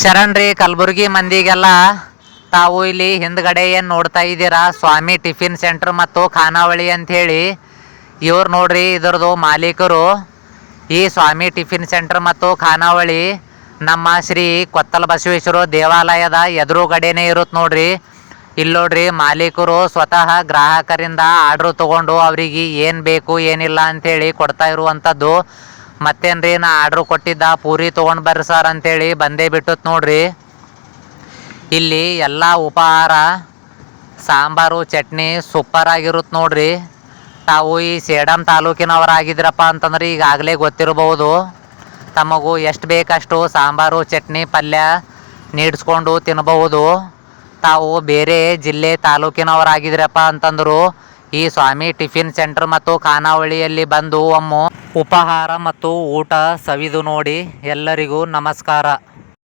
ಶರಣ್ರಿ ಕಲಬುರ್ಗಿ ಮಂದಿಗೆಲ್ಲ ತಾವು ಇಲ್ಲಿ ಹಿಂದ್ಗಡೆ ಏನು ನೋಡ್ತಾ ಇದ್ದೀರಾ? ಸ್ವಾಮಿ ಟಿಫಿನ್ ಸೆಂಟ್ರ್ ಮತ್ತು ಖಾನಾವಳಿ ಅಂಥೇಳಿ. ಇವ್ರು ನೋಡ್ರಿ, ಇದ್ರದ್ದು ಮಾಲೀಕರು. ಈ ಸ್ವಾಮಿ ಟಿಫಿನ್ ಸೆಂಟ್ರ್ ಮತ್ತು ಖಾನಾವಳಿ ನಮ್ಮ ಶ್ರೀ ಕೊತ್ತಲ ಬಸವೇಶ್ವರ ದೇವಾಲಯದ ಎದುರುಗಡೆನೇ ಇರುತ್ತೆ ನೋಡ್ರಿ. ಇಲ್ಲಿ ನೋಡ್ರಿ, ಮಾಲೀಕರು ಸ್ವತಃ ಗ್ರಾಹಕರಿಂದ ಆರ್ಡ್ರ್ ತೊಗೊಂಡು ಅವರಿಗೆ ಏನು ಬೇಕು, ಏನಿಲ್ಲ ಅಂಥೇಳಿ ಕೊಡ್ತಾ ಇರುವಂಥದ್ದು. ಮತ್ತೇನ್ರಿ, ನಾ ಆರ್ಡ್ರ್ ಕೊಟ್ಟಿದ್ದ, ಪೂರಿ ತೊಗೊಂಡು ಬರ್ರಿ ಸರ್ ಅಂತೇಳಿ ಬಂದೇ ಬಿಟ್ಟತ್ ನೋಡ್ರಿ. ಇಲ್ಲಿ ಎಲ್ಲ ಉಪಹಾರ, ಸಾಂಬಾರು, ಚಟ್ನಿ ಸೂಪರ್ ಆಗಿರುತ್ತೆ ನೋಡ್ರಿ. ತಾವು ಈ ಸೇಡಂ ತಾಲೂಕಿನವರಾಗಿದ್ರಪ್ಪ ಅಂತಂದ್ರೆ ಈಗಾಗಲೇ ಗೊತ್ತಿರಬಹುದು ತಮಗೂ ಎಷ್ಟು ಬೇಕಷ್ಟು ಸಾಂಬಾರು, ಚಟ್ನಿ, ಪಲ್ಯ ನೀಡಿಸ್ಕೊಂಡು ತಿನ್ನಬಹುದು ತಾವು ಬೇರೆ ಜಿಲ್ಲೆ ತಾಲೂಕಿನವರಾಗಿದ್ರಪ್ಪ ಅಂತಂದ್ರು ಈ ಸ್ವಾಮಿ ಟಿಫಿನ್ ಸೆಂಟರ್ ಮತ್ತು ಖಾನಾವಳಿಯಲ್ಲಿ ಬಂದು ಒಮ್ಮು ಉಪಹಾರ ಮತ್ತು ಊಟ ಸವಿದು ನೋಡಿ ಎಲ್ಲರಿಗೂ ನಮಸ್ಕಾರ.